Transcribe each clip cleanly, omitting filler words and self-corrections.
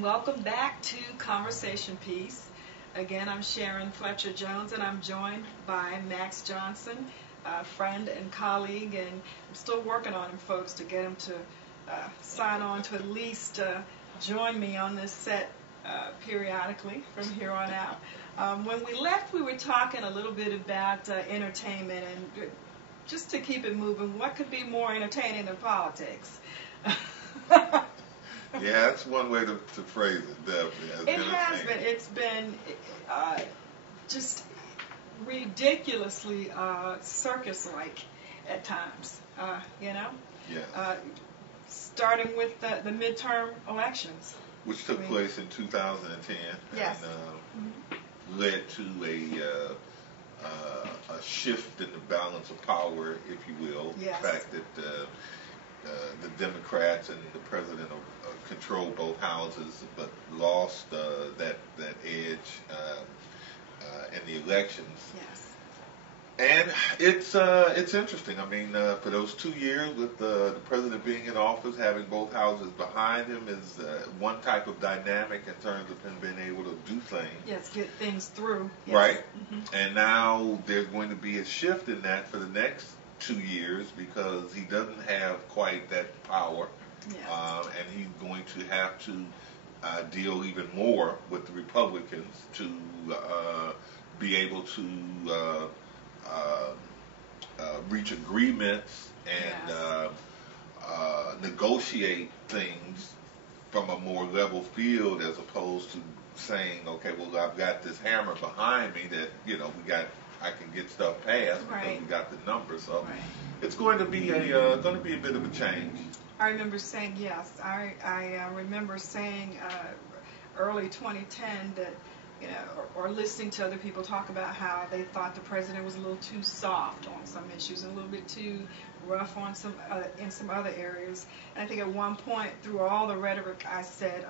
and welcome back to Conversation Piece. Again, I'm Sharon Fletcher Jones, and I'm joined by Max Johnson, a friend and colleague, and I'm still working on him, folks, to get him to sign on to at least join me on this set periodically from here on out. When we left, we were talking a little bit about entertainment, and just to keep it moving, what could be more entertaining than politics? Yeah, that's one way to phrase it, definitely. It has been. It's been just ridiculously circus-like at times, Yeah. Starting with the midterm elections. Which took place in 2010. Yes. And led to a shift in the balance of power, if you will. Yes. The fact that the Democrats and the president controlled both houses, but lost that edge in the elections. Yes. And it's interesting. I mean, for those 2 years with the president being in office, having both houses behind him is one type of dynamic in terms of him being able to do things. Yes, get things through. Yes. Right. And now there's going to be a shift in that for the next 2 years because he doesn't have quite that power. Yes. And he's going to have to deal even more with the Republicans to be able to reach agreements and negotiate things from a more level field as opposed to saying, okay, well, I've got this hammer behind me that, I can get stuff passed because we got the numbers. So it's going to be a bit of a change. I remember saying yes. I remember saying early 2010 that or listening to other people talk about how they thought the president was a little too soft on some issues and a little bit too rough on some in some other areas. And I think at one point through all the rhetoric, I said,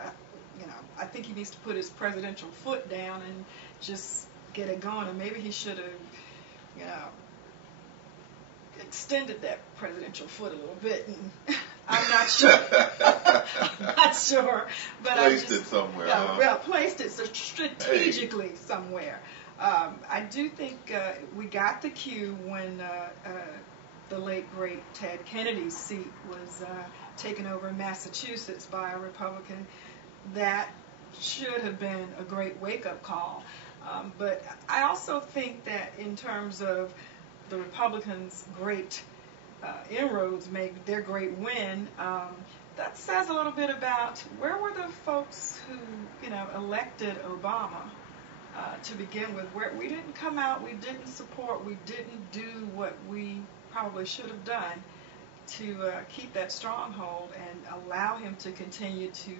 I think he needs to put his presidential foot down and just get it going, and maybe he should have, extended that presidential foot a little bit. And I'm not sure. I'm not sure, but placed it somewhere. Placed it strategically somewhere. I do think we got the cue when the late great Ted Kennedy's seat was taken over in Massachusetts by a Republican. That should have been a great wake-up call. But I also think that in terms of the Republicans' great inroads, make their great win, that says a little bit about where were the folks who, elected Obama to begin with. Where we didn't come out, we didn't support, we didn't do what we probably should have done to keep that stronghold and allow him to continue to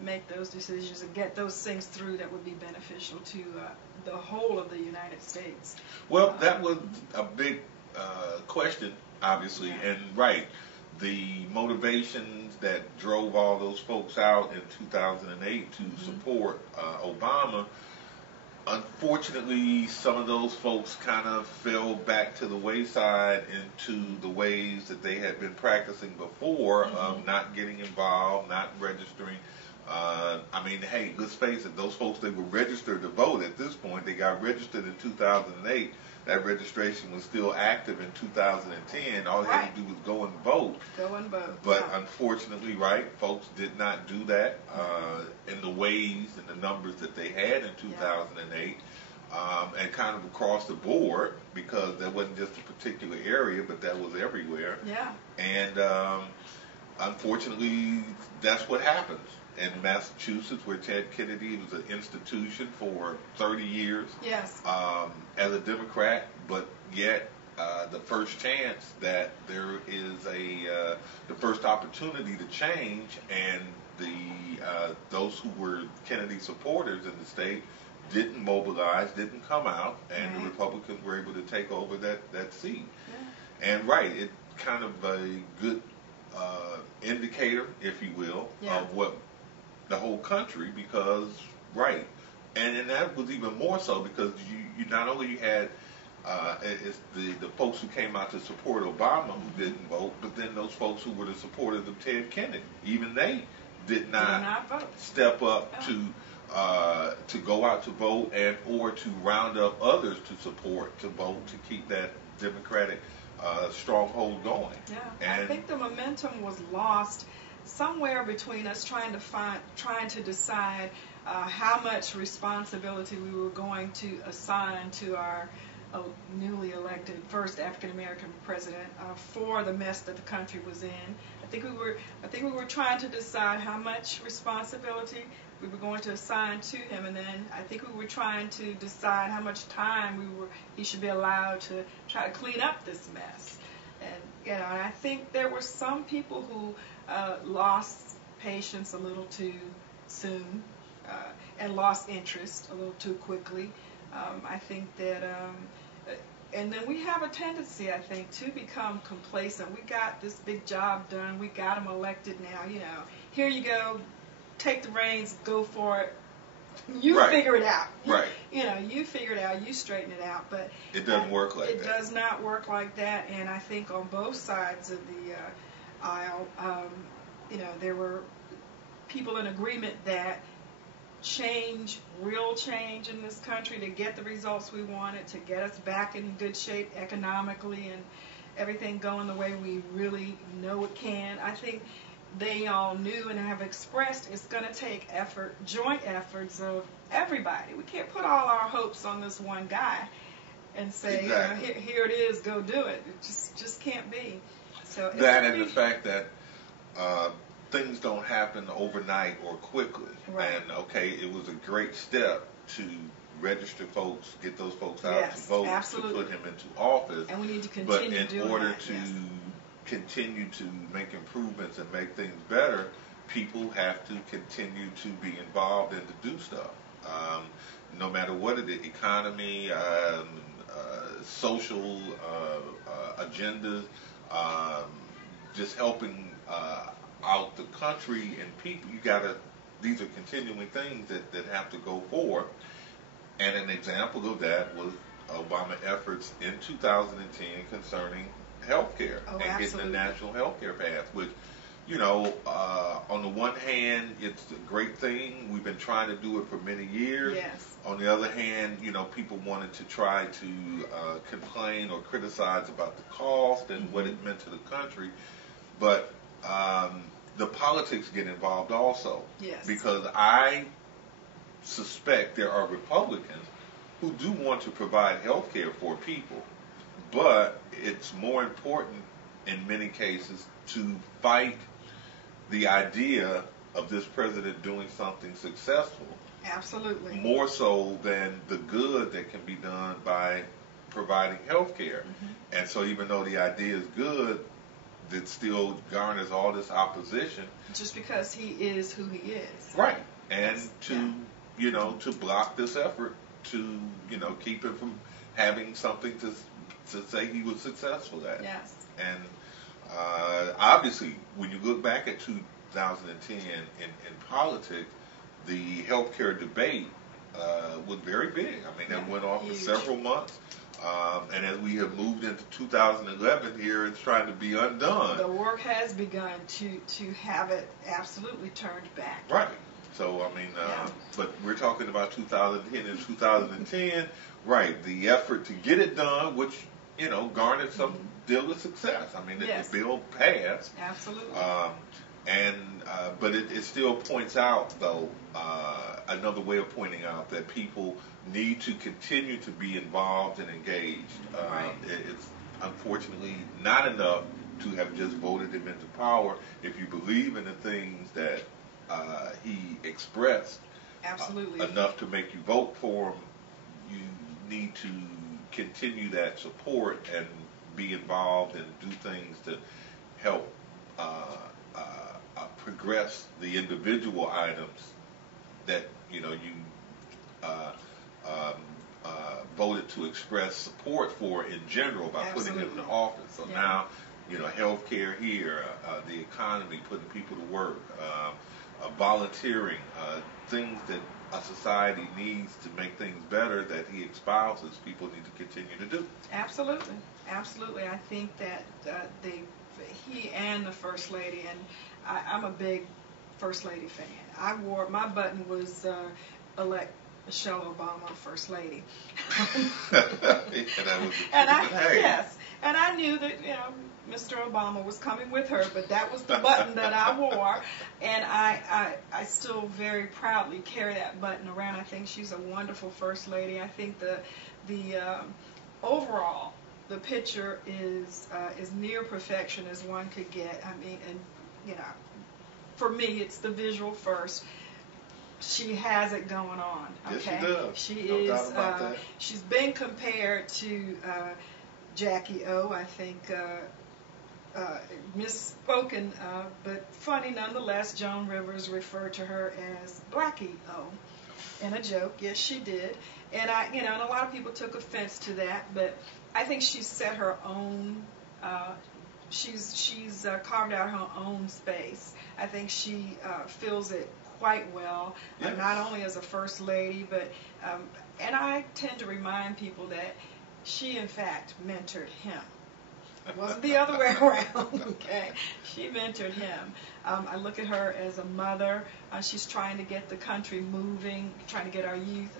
make those decisions and get those things through that would be beneficial to the whole of the United States. Well, that was a big question, obviously, and the motivations that drove all those folks out in 2008 to support Obama. Unfortunately, some of those folks kind of fell back to the wayside into the ways that they had been practicing before of not getting involved, not registering. Hey, let's face it, those folks, they were registered to vote at this point. They got registered in 2008. That registration was still active in 2010. All they had to do was go and vote. Go and vote. But unfortunately, folks did not do that in the ways and the numbers that they had in 2008. And kind of across the board, because that wasn't just a particular area, but that was everywhere. Yeah. And unfortunately, that's what happens. In Massachusetts, where Ted Kennedy was an institution for 30 years as a Democrat, but yet the first chance that there is the first opportunity to change, and those who were Kennedy supporters in the state didn't mobilize, didn't come out, and the Republicans were able to take over that seat. Yeah. And it kind of a good indicator, if you will, of what the whole country, because and that was even more so because you not only had it's the folks who came out to support Obama who didn't vote, but then those folks who were the supporters of Ted Kennedy, even they did not step up to go out to vote and or to round up others to support to vote to keep that Democratic stronghold going. Yeah, and I think the momentum was lost somewhere between us trying to decide how much responsibility we were going to assign to our newly elected first African American president for the mess that the country was in. I think we were trying to decide how much responsibility we were going to assign to him, and then I think we were trying to decide how much time he should be allowed to try to clean up this mess. And I think there were some people who lost patience a little too soon and lost interest a little too quickly. I think that, and then we have a tendency, I think, to become complacent. We got this big job done. We got him elected now. Here you go. Take the reins. Go for it. You figure it out. You figure it out. You straighten it out. But it doesn't work like that. It does not work like that. And I think on both sides of the aisle, there were people in agreement that real change in this country to get the results we wanted, to get us back in good shape economically and everything going the way we really know it can. I think they all knew and have expressed it's going to take joint efforts of everybody. We can't put all our hopes on this one guy and say, here it is, go do it. It just can't be. So that and the fact that things don't happen overnight or quickly. And it was a great step to register folks, get those folks out to vote, to put him into office. And we need to continue doing that. But in order to continue to make improvements and make things better, people have to continue to be involved and to do stuff. No matter what it is, economy, social agendas, just helping out the country and people. These are continuing things that have to go forward. And an example of that was Obama efforts in 2010 concerning health care getting a national health care path, which, on the one hand, it's a great thing. We've been trying to do it for many years. On the other hand, people wanted to try to complain or criticize about the cost and what it meant to the country. But the politics get involved also. Because I suspect there are Republicans who do want to provide health care for people. But it's more important in many cases to fight the idea of this president doing something successful. Absolutely. More so than the good that can be done by providing health care. And so even though the idea is good, it still garners all this opposition. Just because he is who he is. Right. And to block this effort to, keep him from having something to say he was successful at. And obviously, when you look back at 2010 in politics, the healthcare debate was very big. I mean, that went on for several months. And as we have moved into 2011 here, it's trying to be undone. The work has begun to have it absolutely turned back. Right. So, I mean, but we're talking about 2010 and 2010. Right. The effort to get it done, which, garnered some deal of success. I mean, the bill passed. Absolutely. But it still points out, though, another way of pointing out that people need to continue to be involved and engaged. It's unfortunately not enough to have just voted him into power. If you believe in the things that he expressed, enough to make you vote for him, you need to continue that support and be involved and do things to help progress the individual items that you voted to express support for in general by putting him in office. So now, health care here, the economy, putting people to work, volunteering, things that a society needs to make things better that he espouses, people need to continue to do. Absolutely. I think that he and the First Lady, and I'm a big First Lady fan. My button was elect Michelle Obama First Lady. Yes, and I knew that Mr. Obama was coming with her, but that was the button that I wore, and I still very proudly carry that button around. I think she's a wonderful First Lady. I think the overall the picture is near perfection as one could get. I mean, and for me, it's the visual first. She has it going on. Okay, yes, she does. She is. She's been compared to Jackie O. I think misspoken, but funny nonetheless. Joan Rivers referred to her as Blackie O. in a joke. Yes, she did. And and a lot of people took offense to that, but I think she's set her own. She's carved out her own space. I think she fills it quite well, not only as a First Lady, but and I tend to remind people that she, in fact, mentored him. It wasn't the other way around, okay? She mentored him. I look at her as a mother. She's trying to get the country moving, trying to get our youth.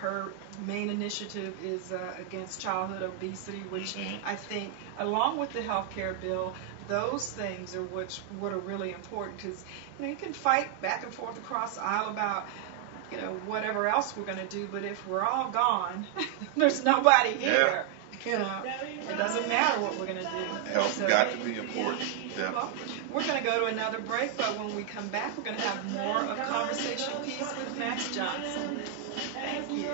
Her main initiative is against childhood obesity, which I think, along with the health care bill, those things are what are really important, because you can fight back and forth across the aisle about whatever else we're going to do, but if we're all gone, there's nobody here. It doesn't matter what we're going to do. Health's got to be important, definitely. Well, we're going to go to another break, but when we come back, we're going to have more of Conversation Piece with Max Johnson. Thank you.